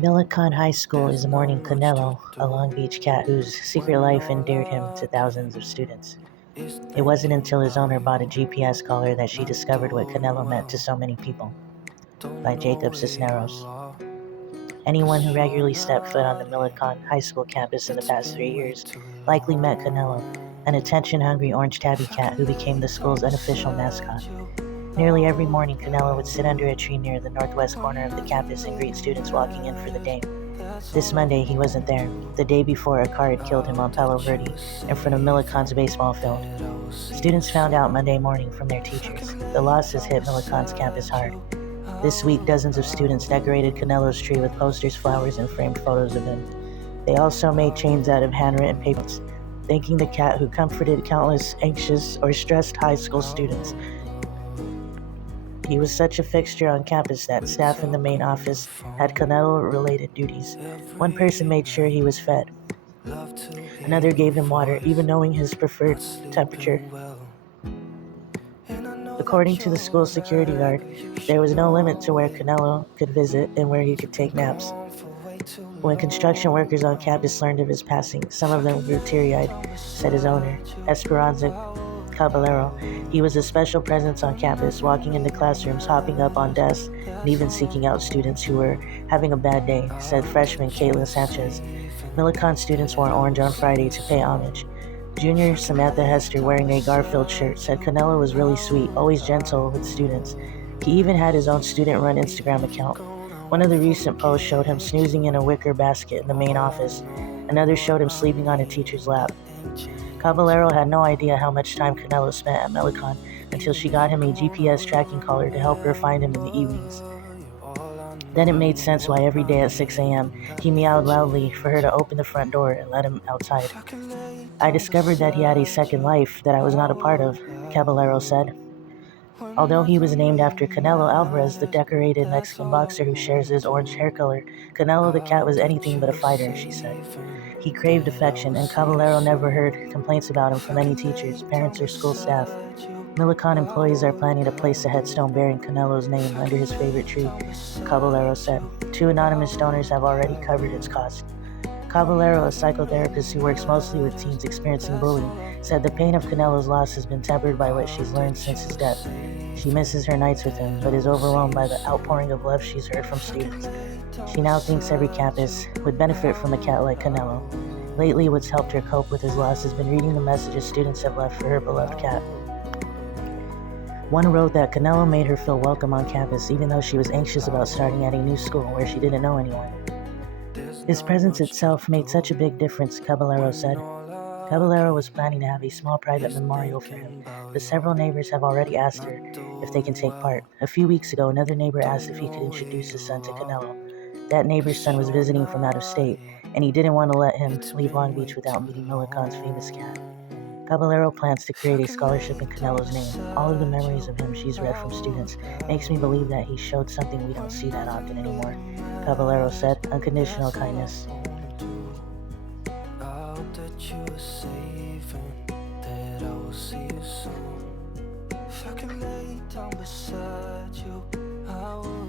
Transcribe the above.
Millicon High School is mourning Canelo, a Long Beach cat whose secret life endeared him to thousands of students. It wasn't until his owner bought a GPS collar that she discovered what Canelo meant to so many people. By Jacob Cisneros. Anyone who regularly stepped foot on the Millicon High School campus in the past 3 years likely met Canelo, an attention-hungry orange tabby cat who became the school's unofficial mascot. Nearly every morning, Canelo would sit under a tree near the northwest corner of the campus and greet students walking in for the day. This Monday, he wasn't there. The day before, a car had killed him on Palo Verde in front of Millicon's baseball field. Students found out Monday morning from their teachers. The loss has hit Millicon's campus hard. This week, dozens of students decorated Canelo's tree with posters, flowers, and framed photos of him. They also made chains out of handwritten papers, thanking the cat who comforted countless anxious or stressed high school students. He was such a fixture on campus that staff in the main office had Canelo-related duties. One person made sure he was fed. Another gave him water, even knowing his preferred temperature. According to the school security guard, there was no limit to where Canelo could visit and where he could take naps. When construction workers on campus learned of his passing, some of them grew teary-eyed, said his owner, Esperanza Caballero. He was a special presence on campus, walking into classrooms, hopping up on desks, and even seeking out students who were having a bad day, said freshman Caitlin Sanchez. Millicon students wore orange on Friday to pay homage. Junior Samantha Hester, wearing a Garfield shirt, said Canelo was really sweet, always gentle with students. He even had his own student-run Instagram account. One of the recent posts showed him snoozing in a wicker basket in the main office. Another showed him sleeping on a teacher's lap. Caballero had no idea how much time Canelo spent at Millicon until she got him a GPS tracking collar to help her find him in the evenings. Then it made sense why every day at 6 a.m. he meowed loudly for her to open the front door and let him outside. I discovered that he had a second life that I was not a part of, Caballero said. Although he was named after Canelo Alvarez, the decorated Mexican boxer who shares his orange hair color, Canelo the cat was anything but a fighter, she said. He craved affection, and Caballero never heard complaints about him from any teachers, parents, or school staff. Millicon employees are planning to place a headstone bearing Canelo's name under his favorite tree, Caballero said. 2 anonymous donors have already covered its cost. Caballero, a psychotherapist who works mostly with teens experiencing bullying, said the pain of Canelo's loss has been tempered by what she's learned since his death. She misses her nights with him, but is overwhelmed by the outpouring of love she's heard from students. She now thinks every campus would benefit from a cat like Canelo. Lately, what's helped her cope with his loss has been reading the messages students have left for her beloved cat. One wrote that Canelo made her feel welcome on campus, even though she was anxious about starting at a new school where she didn't know anyone. His presence itself made such a big difference, Caballero said. Caballero was planning to have a small private memorial for him, but several neighbors have already asked her if they can take part. A few weeks ago, another neighbor asked if he could introduce his son to Canelo. That neighbor's son was visiting from out of state, and he didn't want to let him leave Long Beach without meeting Millicon's famous cat. Caballero plans to create a scholarship in Canelo's name. All of the memories of him she's read from students makes me believe that he showed something we don't see that often anymore. Caballero said, unconditional kindness. I hope that you are safe and that I will see you soon. If I can lay down beside you, I will